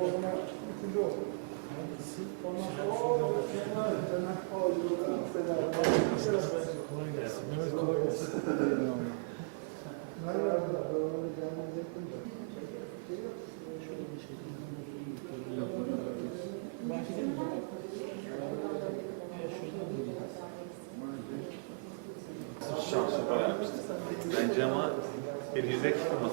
o zaman üçüncü oldu. Ondan sonra o Kemal Caner Ağacı'nın Kolay gelsin. Mehmet kolay gelsin. Merhaba. Doğru gelmeyecektim de. Şansı bayağı. Bence ama bir yüzek çıkamaz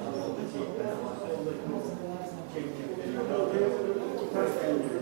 Thank you.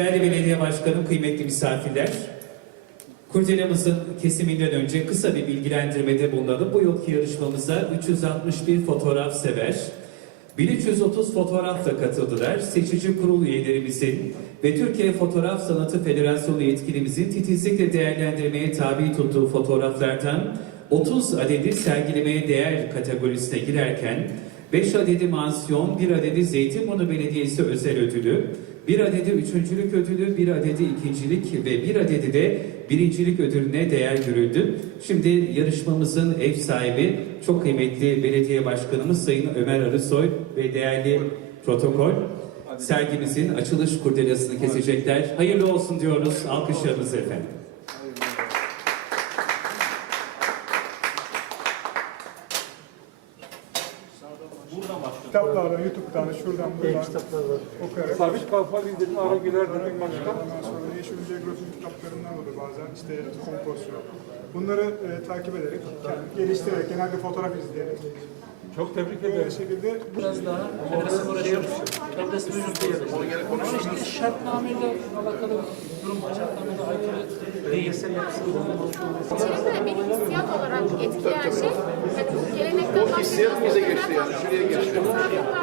Değerli belediye başkanım, kıymetli misafirler, Kurdelamızın kesiminden önce kısa bir bilgilendirmede bulunalım. Bu yılki yarışmamıza 361 fotoğraf sever, 1330 fotoğrafla katıldılar. Seçici kurul üyelerimizin ve Türkiye Fotoğraf Sanatı Federasyonu yetkilimizin titizlikle değerlendirmeye tabi tuttuğu fotoğraflardan 30 adedi sergilemeye değer kategorisine girerken 5 adedi mansiyon, 1 adedi Zeytinburnu Belediyesi özel ödülü, 1 adedi üçüncülük ödülü, 1 adedi ikincilik ve 1 adedi de birincilik ödülüne değer görüldü. Şimdi yarışmamızın ev sahibi çok kıymetli belediye başkanımız Sayın Ömer Arısoy ve değerli protokol sergimizin açılış kurdelasını kesecekler. Hayırlı olsun diyoruz. Alkışlarınız efendim. YouTube'dan, şuradan, buradan okuyarak. Sabit Kalfa Lider'in Ara Güler demek başkan. Ondan sonra Yeşil Geografi kitaplarından olur bazen. İşte kompozisyon. Bunları e, takip ederek, kendim geliştirerek, genelde fotoğraf izleyerek. Çok tebrik Böyle ederim. şekilde biraz daha resim uğraşıyoruz. Değil. Ama işte şartnameyle alakalı durum var. Şartnameyle aykırı değil. İçeride beni hissiyat olarak etkileyen şey, hani gelenekten O hissiyat bize geçti yani, şuraya geçti.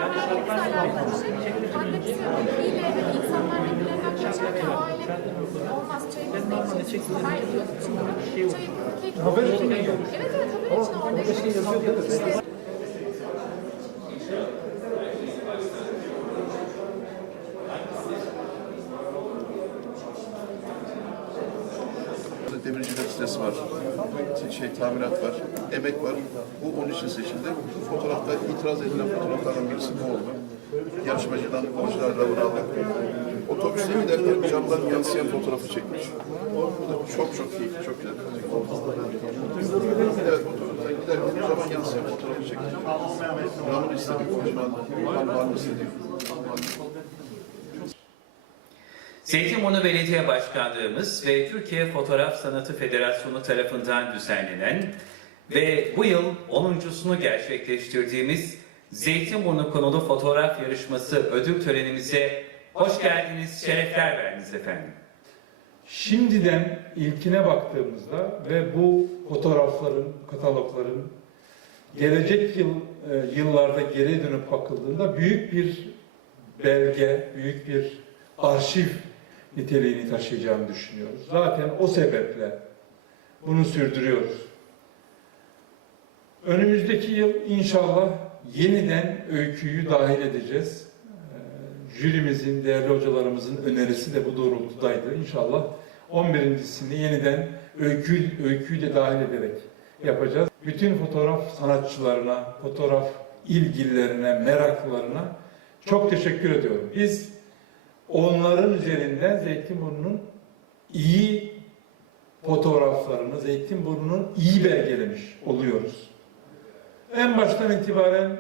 Misafirperverlikle alakalı bir şey. Anne bize ile insanlar birbirlerinden kaçarken aile olmaz. Çayımızı da içeceğiz. Haber yapıyoruz çünkü. Çayı, kek, haber için Evet evet haber için orada işte Burada Demirciler sitesi var, şey tamirat var, emek var. Bu onun için seçildi. Bu fotoğrafta itiraz edilen fotoğraflardan birisi bu oldu. Yarışmacıdan orijinal ravını aldık. Otobüste giderken camdan yansıyan fotoğrafı çekmiş. Bu da çok çok iyi, çok güzel. Evet, otobüsten giderken camdan yansıyan fotoğrafı çekmiş. Ramını istedik var mı istedik? Zeytinburnu Belediye Başkanlığımız ve Türkiye Fotoğraf Sanatı Federasyonu tarafından düzenlenen ve bu yıl 10.sunu gerçekleştirdiğimiz Zeytinburnu konulu fotoğraf yarışması ödül törenimize hoş geldiniz, şerefler verdiniz efendim. Şimdiden ilkine baktığımızda ve bu fotoğrafların, katalogların gelecek yıl e, yıllarda geri dönüp bakıldığında büyük bir belge, büyük bir arşiv niteliğini taşıyacağını düşünüyoruz. Zaten o sebeple bunu sürdürüyoruz. Önümüzdeki yıl inşallah yeniden öyküyü dahil edeceğiz. Ee, Jürimizin, değerli hocalarımızın önerisi de bu doğrultudaydı. İnşallah 11.sini yeniden öykü, öyküyü de dahil ederek yapacağız. Bütün fotoğraf sanatçılarına, fotoğraf ilgililerine, meraklılarına çok teşekkür ediyorum. Biz onların üzerinden Zeytinburnu'nun iyi fotoğraflarını Zeytinburnu'nun iyi belgelemiş oluyoruz. En baştan itibaren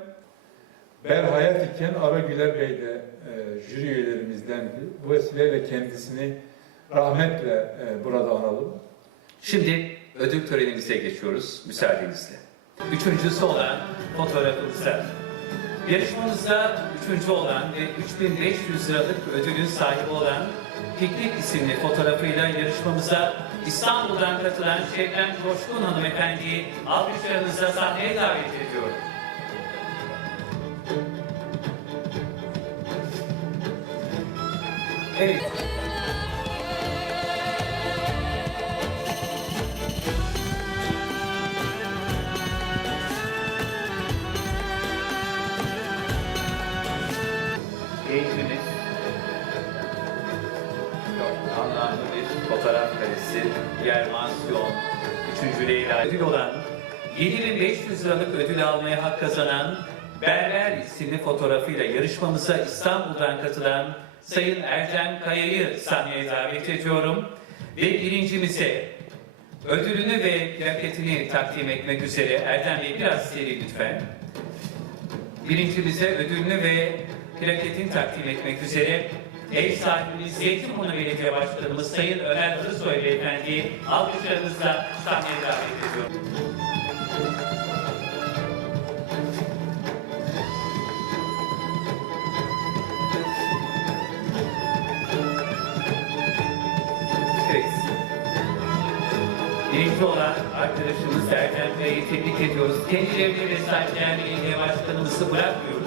Berhayat iken Ara Güler Bey de e, jüri üyelerimizdendi. Bu vesileyle kendisini rahmetle e, burada analım. Şimdi ödül törenimize geçiyoruz müsaadenizle. Üçüncüsü olan fotoğrafımıza. Yarışmamızda üçüncü olan ve 3500 liralık ödülün sahibi olan Piknik isimli fotoğrafıyla yarışmamıza İstanbul'dan katılan Şebnem Coşkun hanımefendiyi alkışlarınızla sahneye davet ediyorum. Evet. Yermansiyon, üçüncü Leyla ödül olan 7500 liralık ödül almaya hak kazanan Berber isimli fotoğrafıyla yarışmamıza İstanbul'dan katılan Sayın Ercan Kaya'yı sahneye davet ediyorum. Ve birincimize ödülünü ve plaketini takdim etmek üzere Erdem Bey biraz seri lütfen. Birincimize ödülünü ve plaketini takdim etmek üzere ev sahibimiz Zeytinburnu Belediye Başkanımız Sayın Ömer Arısoy Beyefendi'yi alkışlarınızla sahneye davet ediyorum. Birinci olan arkadaşımız Erdem Bey'i tebrik ediyoruz. Kendilerini ve sahiplerini belediye başkanımızı bırakmıyor.